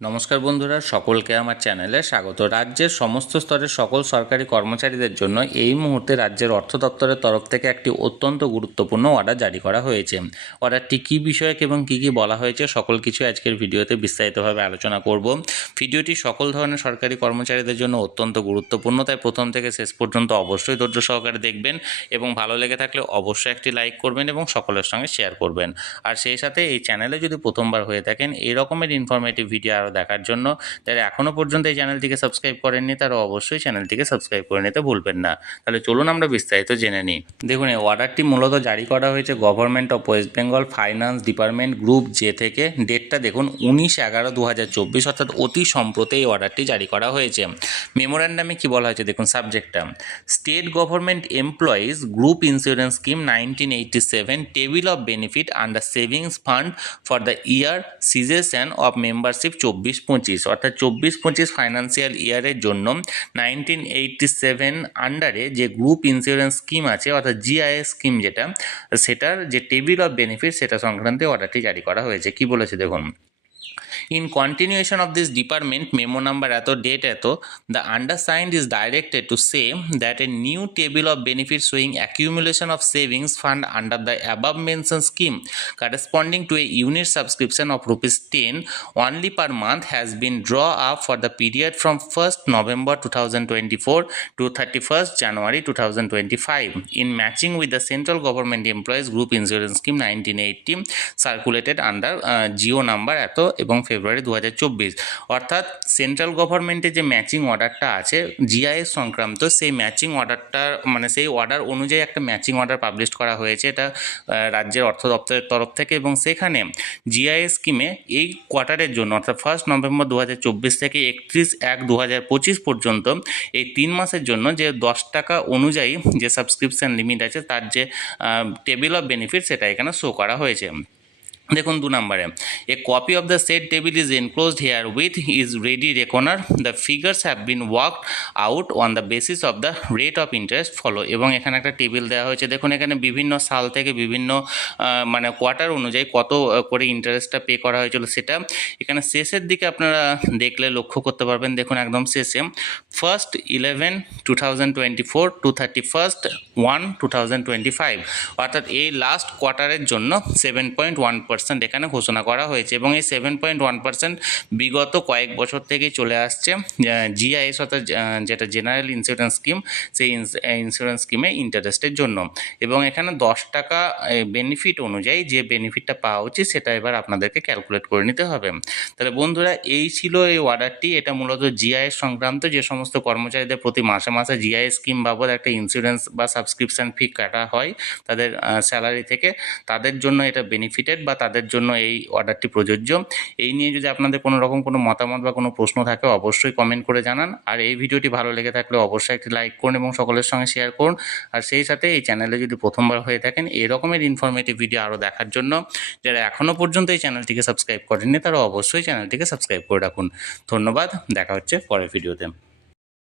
নমস্কার বন্ধুরা, সকলকে আমার চ্যানেলে স্বাগত। রাজ্যের সমস্ত স্তরের সকল সরকারি কর্মচারীদের জন্য এই মুহূর্তে রাজ্যের অর্থ দপ্তরের তরফ থেকে একটি অত্যন্ত গুরুত্বপূর্ণ অর্ডার জারি করা হয়েছে। অর্ডারটি কী বিষয়ক এবং কী কী বলা হয়েছে সকল কিছু আজকের ভিডিওতে বিস্তারিতভাবে আলোচনা করব। ভিডিওটি সকল ধরনের সরকারি কর্মচারীদের জন্য অত্যন্ত গুরুত্বপূর্ণ, তাই প্রথম থেকে শেষ পর্যন্ত অবশ্যই ধৈর্য সহকারে দেখবেন এবং ভালো লেগে থাকলে অবশ্যই একটি লাইক করবেন এবং সকলের সঙ্গে শেয়ার করবেন। আর সেই সাথে এই চ্যানেলে যদি প্রথমবার হয়ে থাকেন এই রকমের ইনফরমেটিভ ভিডিও আরও দেখার জন্য। যারা এখনও পর্যন্ত এই চ্যানেলটিকে সাবস্ক্রাইব করেননি, তারা অবশ্যই চ্যানেলটিকে সাবস্ক্রাইব করে নিতে ভুলবেন না। তাহলে চলুন আমরা বিস্তারিত জেনে নিই। দেখুন, এই অর্ডারটি মূলত জারি করা হয়েছে government of West Bengal finance department group J থেকে। ডেটটা দেখুন, উনিশ এগারো দু অর্থাৎ অতি সম্প্রতি এই অর্ডারটি জারি করা হয়েছে। মেমোরান্ডামে কি বলা হয়েছে? দেখুন সাবজেক্টটা state government employees group insurance scheme nineteen eighty seven table of benefit under savings fund for the year cessation of membership চব্বিশ পঁচিশ, অর্থাৎ চব্বিশ পঁচিশ ফাইন্যান্সিয়াল ইয়ারের জন্য নাইনটিন এইটটি সেভেন আন্ডারে যে গ্রুপ ইন্স্যুরেন্স স্কিম আছে, অর্থাৎ জিআইএস স্কিম যেটা, সেটার যে টেবিল অফ বেনিফিট সেটা সংক্রান্তে অর্ডারটি জারি করা হয়েছে। কি বলেছে দেখুন? In continuation of this department memo number এত date এত the undersigned is directed to say that a new table of benefits showing accumulation of savings fund under the above mentioned scheme corresponding to a unit subscription of rupees 10 only per month has been drawn up for the period from 1st November 2024 to 31st January 2025 in matching with the central government employees group insurance scheme 1980 circulated under uh, Jio number এত এবং ফেব্রুয়ারি দু হাজার চব্বিশ। অর্থাৎ central গভর্নমেন্টের যে matching অর্ডারটা আছে জিআইএস সংক্রান্ত, সেই ম্যাচিং অর্ডারটা মানে সেই অর্ডার অনুযায়ী একটা ম্যাচিং অর্ডার পাবলিশ করা হয়েছে এটা রাজ্যের অর্থ দপ্তরের তরফ থেকে এবং সেখানে জিআইএস স্কিমে এই কোয়ার্টারের জন্য, অর্থাৎ ফার্স্ট নভেম্বর দু হাজার চব্বিশ থেকে একত্রিশ এক দু পর্যন্ত, এই তিন মাসের জন্য যে দশ টাকা অনুযায়ী যে সাবস্ক্রিপশন লিমিট আছে, তার যে টেবিল অফ বেনিফিট সেটা এখানে শো করা হয়েছে। দেখুন দু নম্বরে a copy of the set table is enclosed here with is ready reckoner the figures have been worked out on the basis of the rate of interest follow এবং এখানে একটা টেবিল দেওয়া হয়েছে। দেখুন এখানে বিভিন্ন সাল থেকে বিভিন্ন মানে কোয়ার্টার অনুযায়ী কত করে ইন্টারেস্টটা পে করা হয়েছিল সেটা এখানে শেষের দিকে আপনারা দেখলে লক্ষ্য করতে পারবেন। দেখুন একদম শেষে first eleven two thousand twenty four to thirty first one two thousand twenty five অর্থাৎ এই লাস্ট কোয়ার্টারের জন্য সেভেন পয়েন্ট ওয়ান পার্সেন্ট এখানে ঘোষণা করা হয়েছে এবং এই সেভেন পয়েন্ট ওয়ান পার্সেন্ট বিগত কয়েক বছর থেকেই চলে আসছে জিআইএস অর্থাৎ যেটা জেনারেল ইন্স্যুরেন্স স্কিম সেই ইন্স্যুরেন্স স্কিমে ইন্টারেস্টের জন্য। এবং এখানে দশ টাকা বেনিফিট অনুযায়ী যে বেনিফিটটা পাওয়া উচিত সেটা এবার আপনাদেরকে ক্যালকুলেট করে নিতে হবে। তাহলে বন্ধুরা, এই ছিল এই অর্ডারটি এটা মূলত জিআইএস সংক্রান্ত যে সমস্ত কর্মচারীদের প্রতি মাসে মাসে জিআইএস স্কিম বাবদ একটা ইন্স্যুরেন্স বা সাবস্ক্রিপশন ফি কাটা হয়, তাদের স্যালারি থেকে। তাদের জন্য এটা বেনিফিটেড বা জন্য এই অর্ডারটি প্রযোজ্য। এই নিয়ে যদি আপনাদের কোনো রকম কোনো মতামত বা কোনো প্রশ্ন থাকে, অবশ্যই কমেন্ট করে জানান। আর এই ভিডিওটি ভালো লেগে থাকলে অবশ্যই একটি লাইক করুন এবং সকলের সঙ্গে শেয়ার করুন। আর সেই সাথে এই চ্যানেলে যদি প্রথমবার হয়ে থাকেন এই রকমের ইনফরমেটিভ ভিডিও আরও দেখার জন্য যারা এখনও পর্যন্ত এই চ্যানেলটিকে সাবস্ক্রাইব করেননি, তারা অবশ্যই চ্যানেলটিকে সাবস্ক্রাইব করে রাখুন। ধন্যবাদ, দেখা হচ্ছে পরের ভিডিওতে